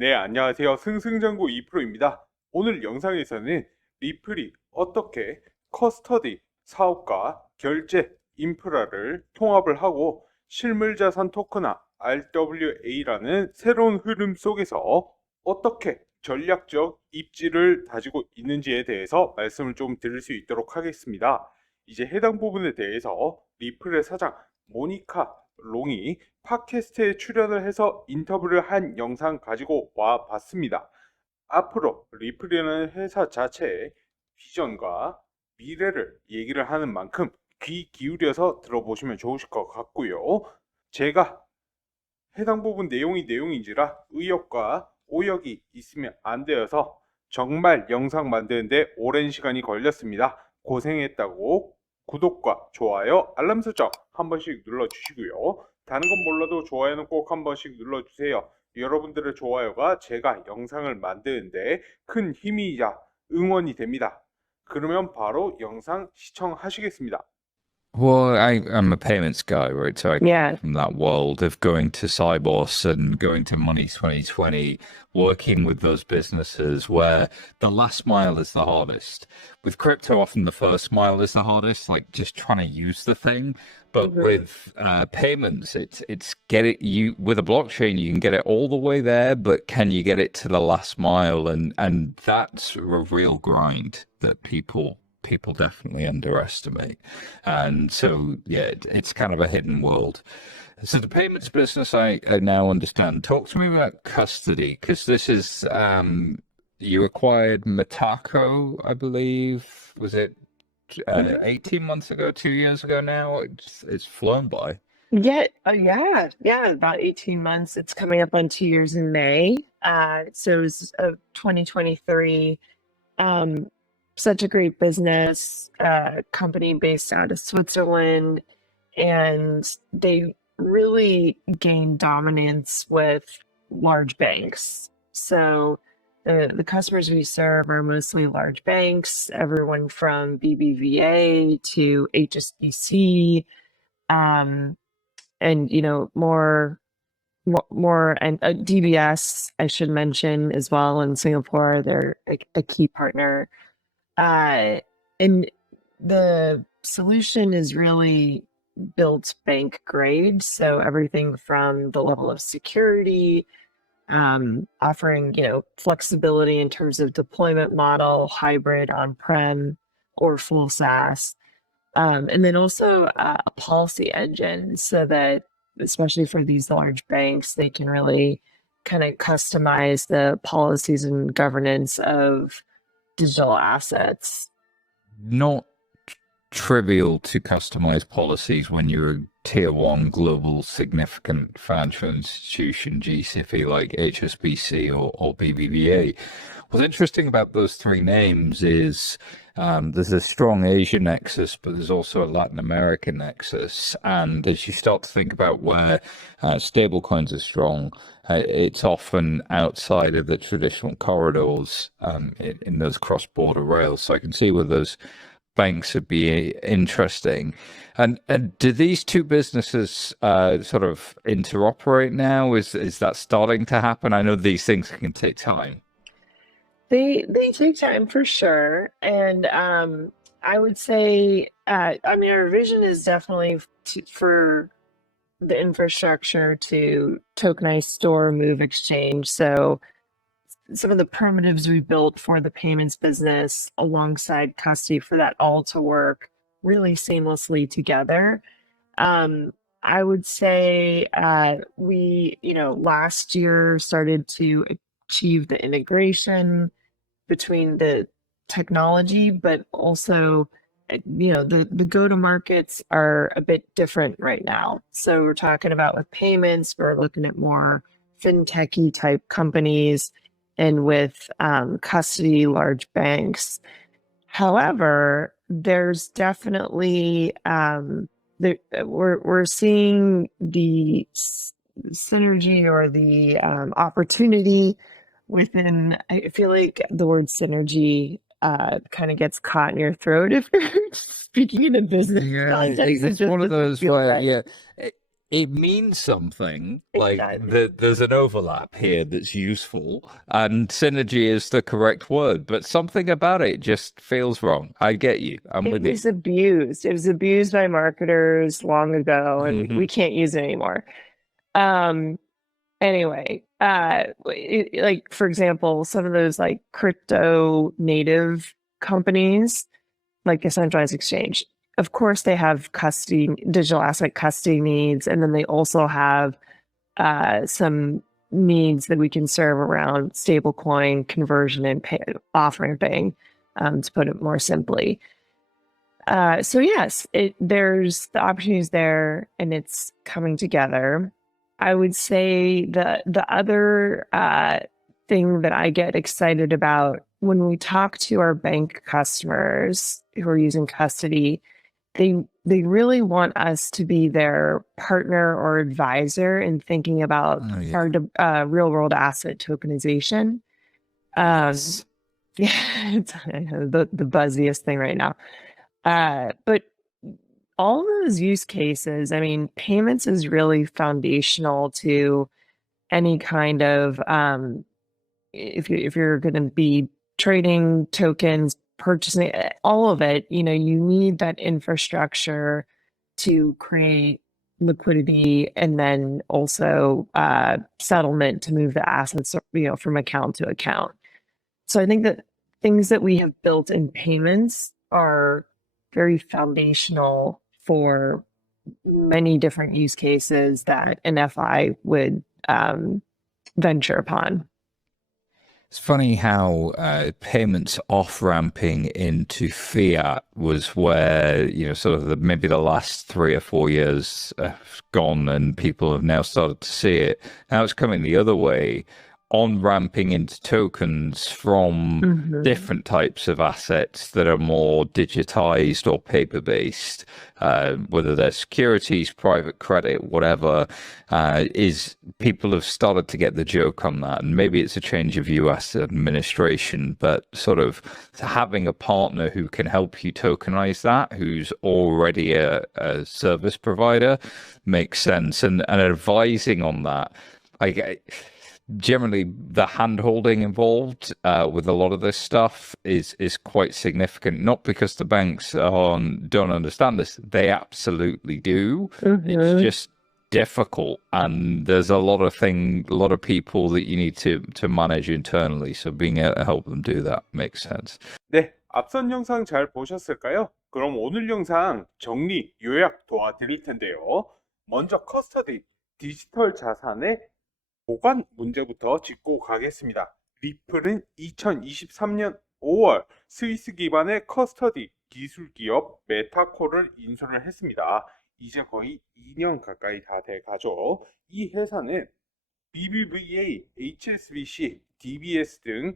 네, 안녕하세요. 승승장구 2%입니다. 오늘 영상에서는 리플이 어떻게 커스터디, 사업과 결제, 인프라를 통합을 하고 실물자산 토큰화 RWA라는 새로운 흐름 속에서 어떻게 전략적 입지를 다지고 있는지에 대해서 말씀을 좀 드릴 수 있도록 하겠습니다. 이제 해당 부분에 대해서 리플의 사장 모니카 롱이 팟캐스트에 출연을 해서 인터뷰를 한 영상 가지고 와 봤습니다. 앞으로 리플이라는 회사 자체의 비전과 미래를 얘기를 하는 만큼 귀 기울여서 들어보시면 좋으실 것 같고요. 제가 해당 부분 내용인지라 의역과 오역이 있으면 안 되어서 정말 영상 만드는데 오랜 시간이 걸렸습니다. 고생했다고 구독과 좋아요, 알람 설정 한 번씩 눌러주시고요. 다른 건 몰라도 좋아요는 꼭 한 번씩 눌러주세요. 여러분들의 좋아요가 제가 영상을 만드는데 큰 힘이자 응원이 됩니다. 그러면 바로 영상 시청하시겠습니다. Well, I'm a payments guy, right? So I Yeah. come from that world of going to Cybos and going to Money 2020, working with those businesses where the last mile is the hardest. With crypto, often the first mile is the hardest, like just trying to use the thing. But with payments, it's get it you with a blockchain, you can get it all the way there, but can you get it to the last mile? And that's a real grind that people definitely underestimate. And so, yeah, it's kind of a hidden world. So the payments business, I now understand. Talk to me about custody, because this is, you acquired Mataco, I believe, was it 18 months ago, 2 years ago now? It's flown by. Yeah, about 18 months. It's coming up on 2 years in May. So it was 2023. Such a great business, company based out of Switzerland, and they really gained dominance with large banks. So the customers we serve are mostly large banks, everyone from BBVA to HSBC, and more and DBS I should mention as well in Singapore. They're a key partner. And the solution is really built bank grade. So everything from the level of security, offering, flexibility in terms of deployment model, hybrid on-prem or full SaaS. And then also a policy engine so that, especially for these large banks, they can really kind of customize the policies and governance of digital assets. Not trivial to customize policies when you're a tier one global significant financial institution, GCP like HSBC or BBVA. What's interesting about those three names is there's a strong Asian nexus, but there's also a Latin American nexus. And as you start to think about where stablecoins are strong, it's often outside of the traditional corridors in those cross-border rails. So I can see where those banks would be interesting. And do these two businesses sort of interoperate now? Is that starting to happen? I know these things can take time. They take time for sure. And I would say, our vision is definitely for the infrastructure to tokenize, store, move, exchange. So some of the primitives we built for the payments business alongside custody for that all to work really seamlessly together. I would say we, last year started to achieve the integration between the technology, but also, the go-to-markets are a bit different right now. So we're talking about with payments, we're looking at more fintechy type companies, and with custody, large banks. However, there's definitely we're seeing the synergy or the opportunity within. I feel like the word synergy kind of gets caught in your throat if you're speaking in a business context. It's one of those where, it means something. It Like does. there's an overlap here that's useful, and synergy is the correct word, but something about it just feels wrong. I get you. I'm It with you. was abused. It was abused by marketers long ago, and we can't use it anymore. Anyway, like for example, some of those like crypto native companies, like a centralized exchange, of course they have custody, digital asset custody needs, and then they also have some needs that we can serve around stablecoin conversion and offering paying, to put it more simply. So yes, there's the opportunities there, and it's coming together. I would say the other thing that I get excited about when we talk to our bank customers who are using custody, they really want us to be their partner or advisor in thinking about our real world asset tokenization. Yes. Yeah, it's the buzziest thing right now. But all those use cases, I mean, payments is really foundational to any kind of if you're going to be trading tokens, purchasing all of it, you know, you need that infrastructure to create liquidity and then also settlement to move the assets, you know, from account to account. So I think that things that we have built in payments are very foundational for many different use cases that an FI would venture upon. It's funny how payments off-ramping into fiat was where, you know, sort of maybe the last 3 or 4 years have gone, and people have now started to see it. Now it's coming the other way, on-ramping into tokens from different types of assets that are more digitized or paper-based, whether they're securities, private credit, whatever, is people have started to get the joke on that. And maybe it's a change of US administration, but sort of having a partner who can help you tokenize that, who's already a service provider, makes sense. And advising on that, generally the hand-holding involved with a lot of this stuff is quite significant, not because the banks don't understand this. They absolutely do. It's just difficult, and there's a lot of people that you need to manage internally, so being able to help them do that makes sense. 네, 앞선 영상 잘 보셨을까요? 그럼 오늘 영상 정리, 요약 도와드릴 텐데요. 먼저 커스터디, 디지털 자산의 보관 문제부터 짚고 가겠습니다. 리플은 2023년 5월 스위스 기반의 커스터디 기술 기업 메타코를 인수를 했습니다. 이제 거의 2년 가까이 다 돼가죠. 이 회사는 BBVA, HSBC, DBS 등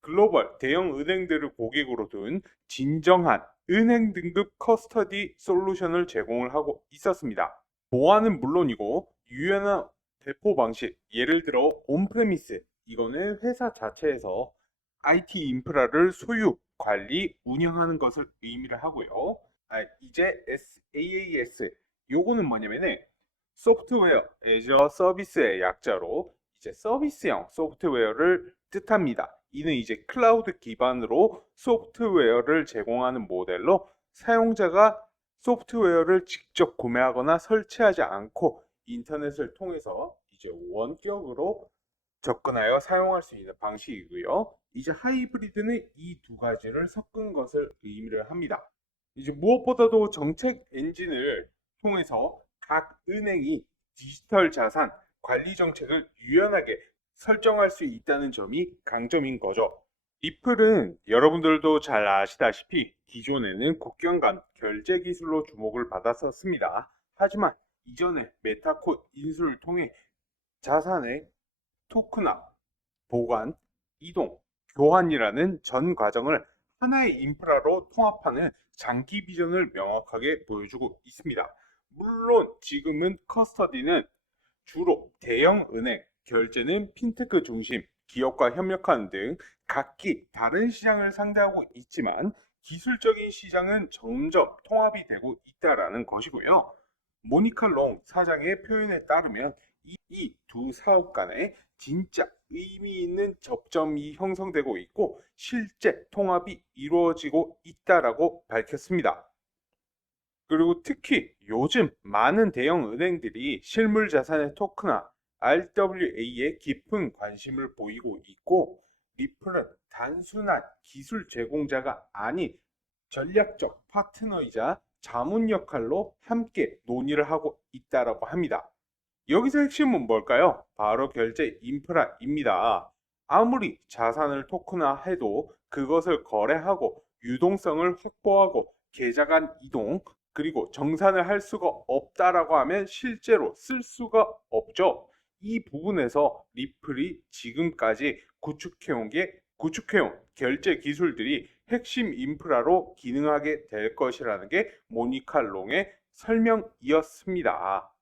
글로벌 대형 은행들을 고객으로 둔 진정한 은행 등급 커스터디 솔루션을 제공을 하고 있었습니다. 보안은 물론이고 유연한 대포 방식, 예를 들어 온프레미스, 이거는 회사 자체에서 IT 인프라를 소유, 관리, 운영하는 것을 의미를 하고요. 이제 SaaS, 요거는 뭐냐면은 소프트웨어 as a 서비스의 약자로 이제 서비스형 소프트웨어를 뜻합니다. 이는 이제 클라우드 기반으로 소프트웨어를 제공하는 모델로 사용자가 소프트웨어를 직접 구매하거나 설치하지 않고 인터넷을 통해서 이제 원격으로 접근하여 사용할 수 있는 방식이고요. 이제 하이브리드는 이 두 가지를 섞은 것을 의미를 합니다. 이제 무엇보다도 정책 엔진을 통해서 각 은행이 디지털 자산 관리 정책을 유연하게 설정할 수 있다는 점이 강점인 거죠. 리플은 여러분들도 잘 아시다시피 기존에는 국경 간 결제 기술로 주목을 받았었습니다. 하지만 이전에 메타코 인수를 통해 자산의 토크나 보관, 이동, 교환이라는 전 과정을 하나의 인프라로 통합하는 장기 비전을 명확하게 보여주고 있습니다. 물론 지금은 커스터디는 주로 대형 은행, 결제는 핀테크 중심, 기업과 협력하는 등 각기 다른 시장을 상대하고 있지만 기술적인 시장은 점점 통합이 되고 있다라는 것이고요. 모니카 롱 사장의 표현에 따르면 이 두 사업 간에 진짜 의미 있는 접점이 형성되고 있고 실제 통합이 이루어지고 있다라고 밝혔습니다. 그리고 특히 요즘 많은 대형 은행들이 실물 자산의 토크나 RWA에 깊은 관심을 보이고 있고 리플은 단순한 기술 제공자가 아닌 전략적 파트너이자 자문 역할로 함께 논의를 하고 있다라고 합니다. 여기서 핵심은 뭘까요? 바로 결제 인프라입니다. 아무리 자산을 토큰화해도 그것을 거래하고 유동성을 확보하고 계좌 간 이동 그리고 정산을 할 수가 없다라고 하면 실제로 쓸 수가 없죠. 이 부분에서 리플이 지금까지 구축해온 결제 기술들이 핵심 인프라로 기능하게 될 것이라는 게 모니카 롱의 설명이었습니다.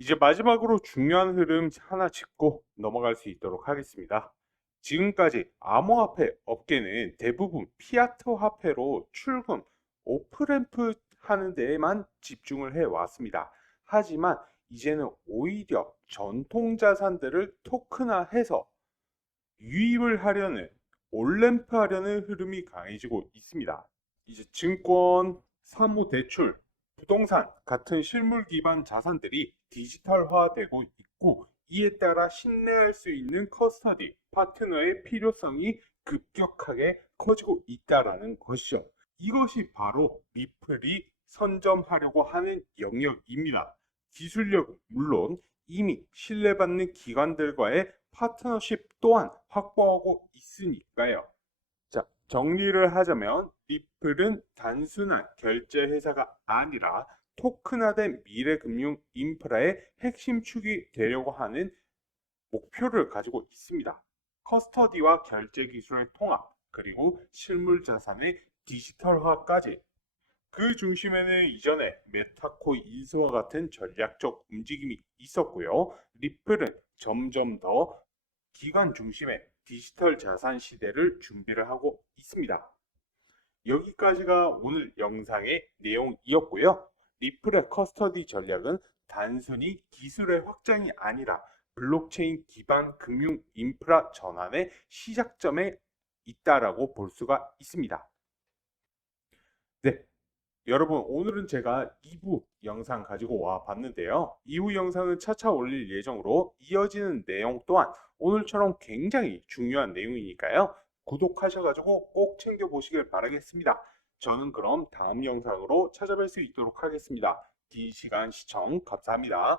이제 마지막으로 중요한 흐름 하나 짚고 넘어갈 수 있도록 하겠습니다. 지금까지 암호화폐 업계는 대부분 피아트 화폐로 출금, 오프램프 하는 데에만 집중을 해왔습니다. 하지만 이제는 오히려 전통 자산들을 토큰화해서 유입을 하려는 온램프 하려는 흐름이 강해지고 있습니다. 이제 증권, 사무대출, 부동산 같은 실물 기반 자산들이 디지털화되고 있고 이에 따라 신뢰할 수 있는 커스터디, 파트너의 필요성이 급격하게 커지고 있다는 것이죠. 이것이 바로 리플이 선점하려고 하는 영역입니다. 기술력은 물론 이미 신뢰받는 기관들과의 파트너십 또한 확보하고 있으니까요. 자, 정리를 하자면 리플은 단순한 결제 회사가 아니라 토큰화된 미래금융 인프라의 핵심 축이 되려고 하는 목표를 가지고 있습니다. 커스터디와 결제 기술의 통합, 그리고 실물 자산의 디지털화까지. 그 중심에는 이전에 메타코 인수와 같은 전략적 움직임이 있었고요. 리플은 점점 더 기관 중심의 디지털 자산 시대를 준비를 하고 있습니다. 여기까지가 오늘 영상의 내용이었고요. 리플의 커스터디 전략은 단순히 기술의 확장이 아니라 블록체인 기반 금융 인프라 전환의 시작점에 있다라고 볼 수가 있습니다. 네, 여러분 오늘은 제가 2부 영상 가지고 와 봤는데요. 이후 영상은 차차 올릴 예정으로 이어지는 내용 또한 오늘처럼 굉장히 중요한 내용이니까요. 구독하셔가지고 꼭 챙겨보시길 바라겠습니다. 저는 그럼 다음 영상으로 찾아뵐 수 있도록 하겠습니다. 긴 시간 시청 감사합니다.